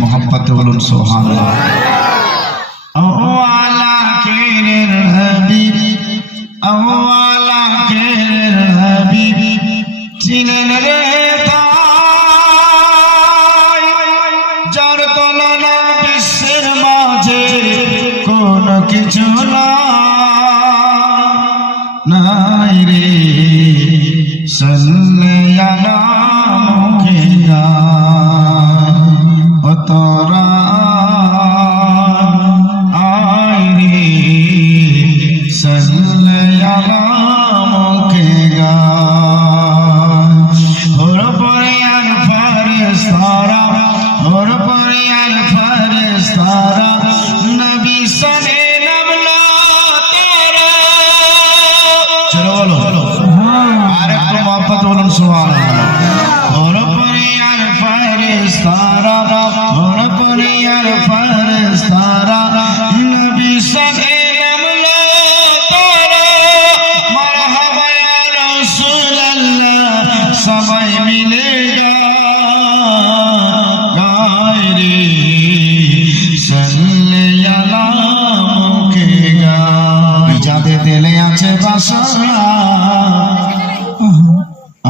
মোহাম্মতে বলুন সোহান চিনেন রে যার তুলনা বিশ্বের মাঝে কোন কিছু নাই রে। সন্ন্যালা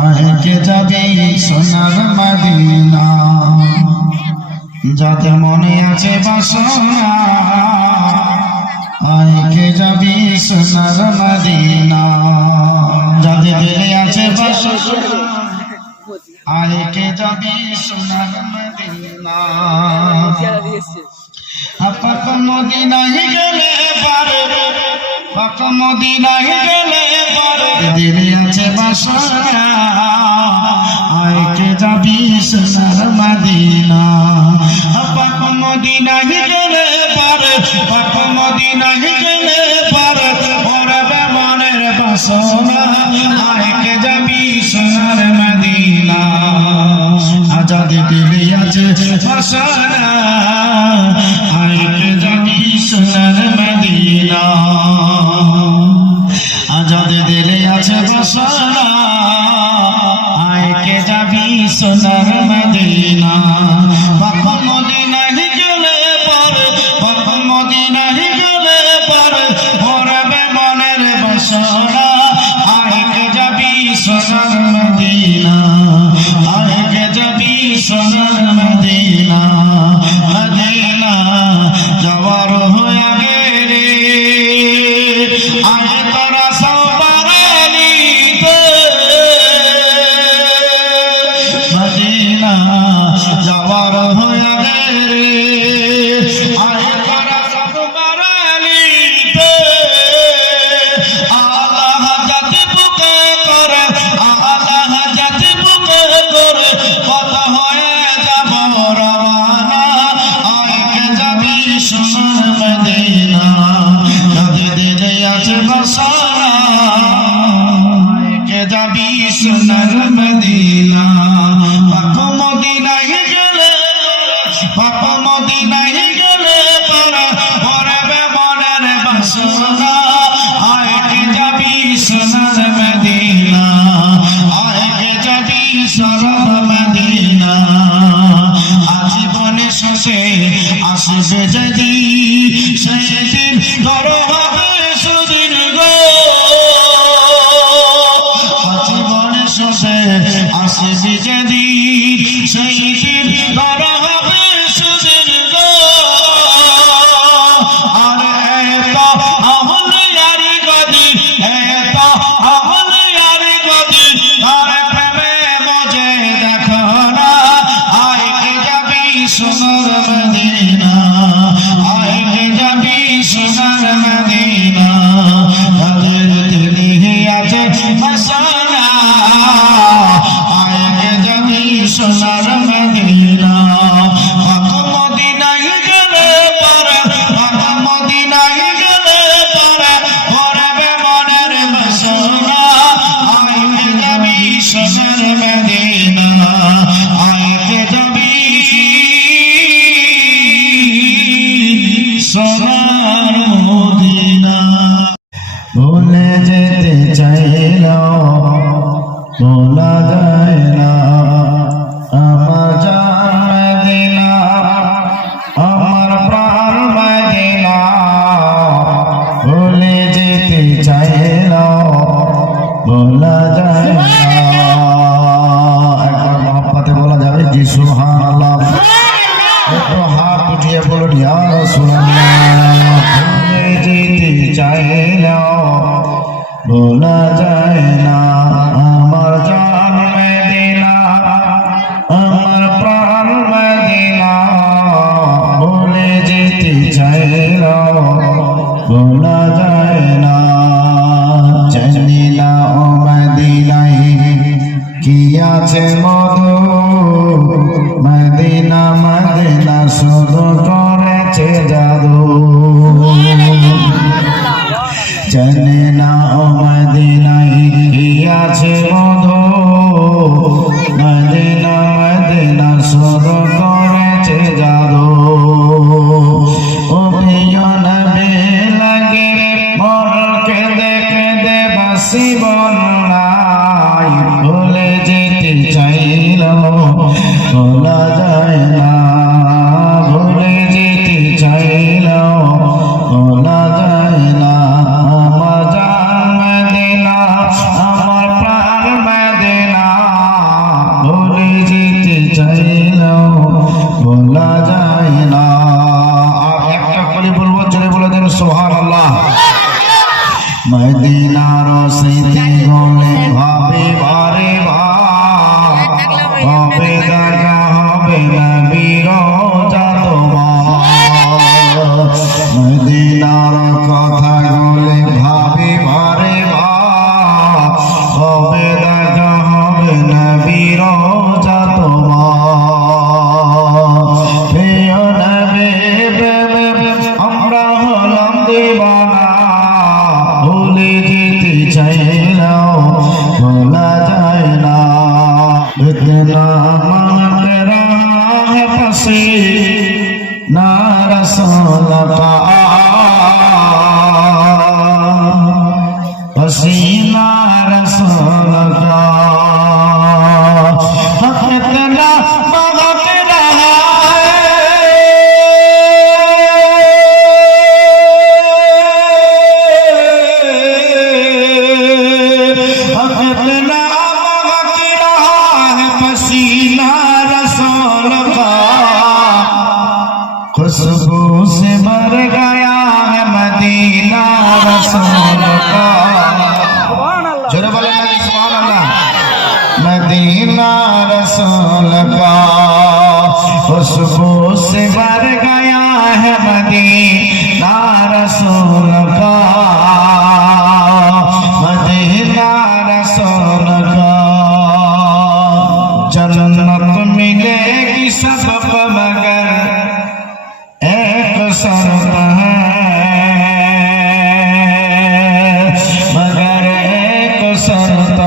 আজকে যাবে সোনার মদিনা যাদের মনে আছে বাসনা আজকে যাবি সোনার মদিনা যাদের দিলে আছে বাসনা আজকে যাবি সোনার মদিনা পাক মদিনায় গেলে পারে পাক মদিনায় গেলে দিলে আছে বাসনা আয়কে যাবি সোনার মদিনা? পাক মদিনায় গেলে পারে পাক মদিনায় গেলে পারে পড়বে মনের বাসনা। আয়কে যাবি সোনার মদিনা? আজাদ দিলে আছে বাসনা। বসানা আয়কে যাবি সোনার মদিনা। পাপ মদিনায় গেলে পাপ মদিনায় গেলে পরে পরবে মনের বাসনা। আয়কে যাবি সোনার মদিনা। আয়কে যাবি সোনার মদিনা। আজীবনে শেষে আসবে যদি, সেদিন ধর হবে সুদিন গো মদিনায় আছে মন मुल्का खुशबू से भर गया है मदीना रसूल का मदीना रसूल का जन्नत मिलेगी सब मगर एक शर्त है मगर एक शर्त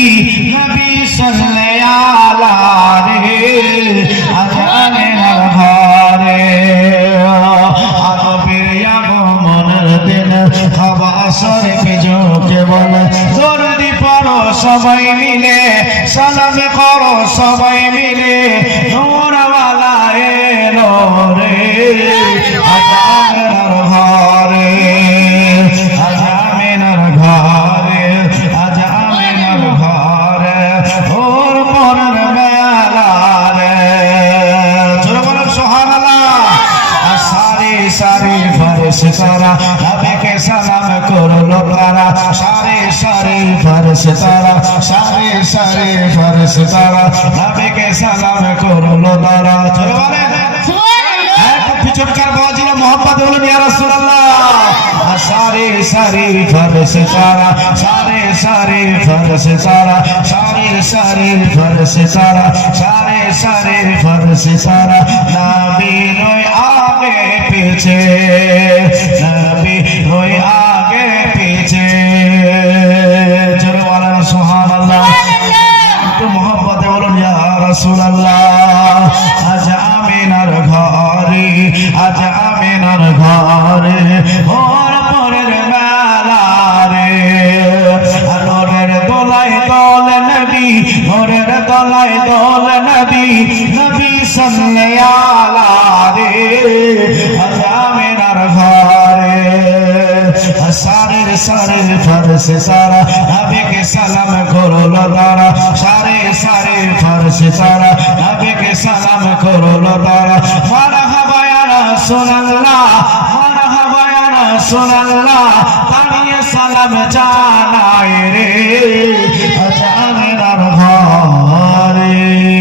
নবী নবী সাল্লাল্লাহু রে আজ আমিনার ঘরে আদবের আগমনের দিন খাবা শরীফ জোকে বলে জলদি পড়ো সবাই মিলে সালাম করো সবাই করল তারা বলেন। একটু পিছনকার বাজিরা মোহাম্মদ বলুন ইয়া রাসূলুল্লাহ। সারে সারে ফরস সারে। সারে ফরস তারা সারে। সারে ফরস তারা সারে। সারে ফরস তারা নবী নয় আগে পিছে নবী নয় আগে সারের ফরসে সারা, নবীকে সালাম করল তারা। সারে সারে ফরসে সারা, নবীকে সালাম করল তারা। মারহাবা ইয়া রাসূলুল্লাহ মারহাবা ইয়া রাসূলুল্লাহ তানিয়ে সালাম জানাই রে। আজ আমিনার ঘরে।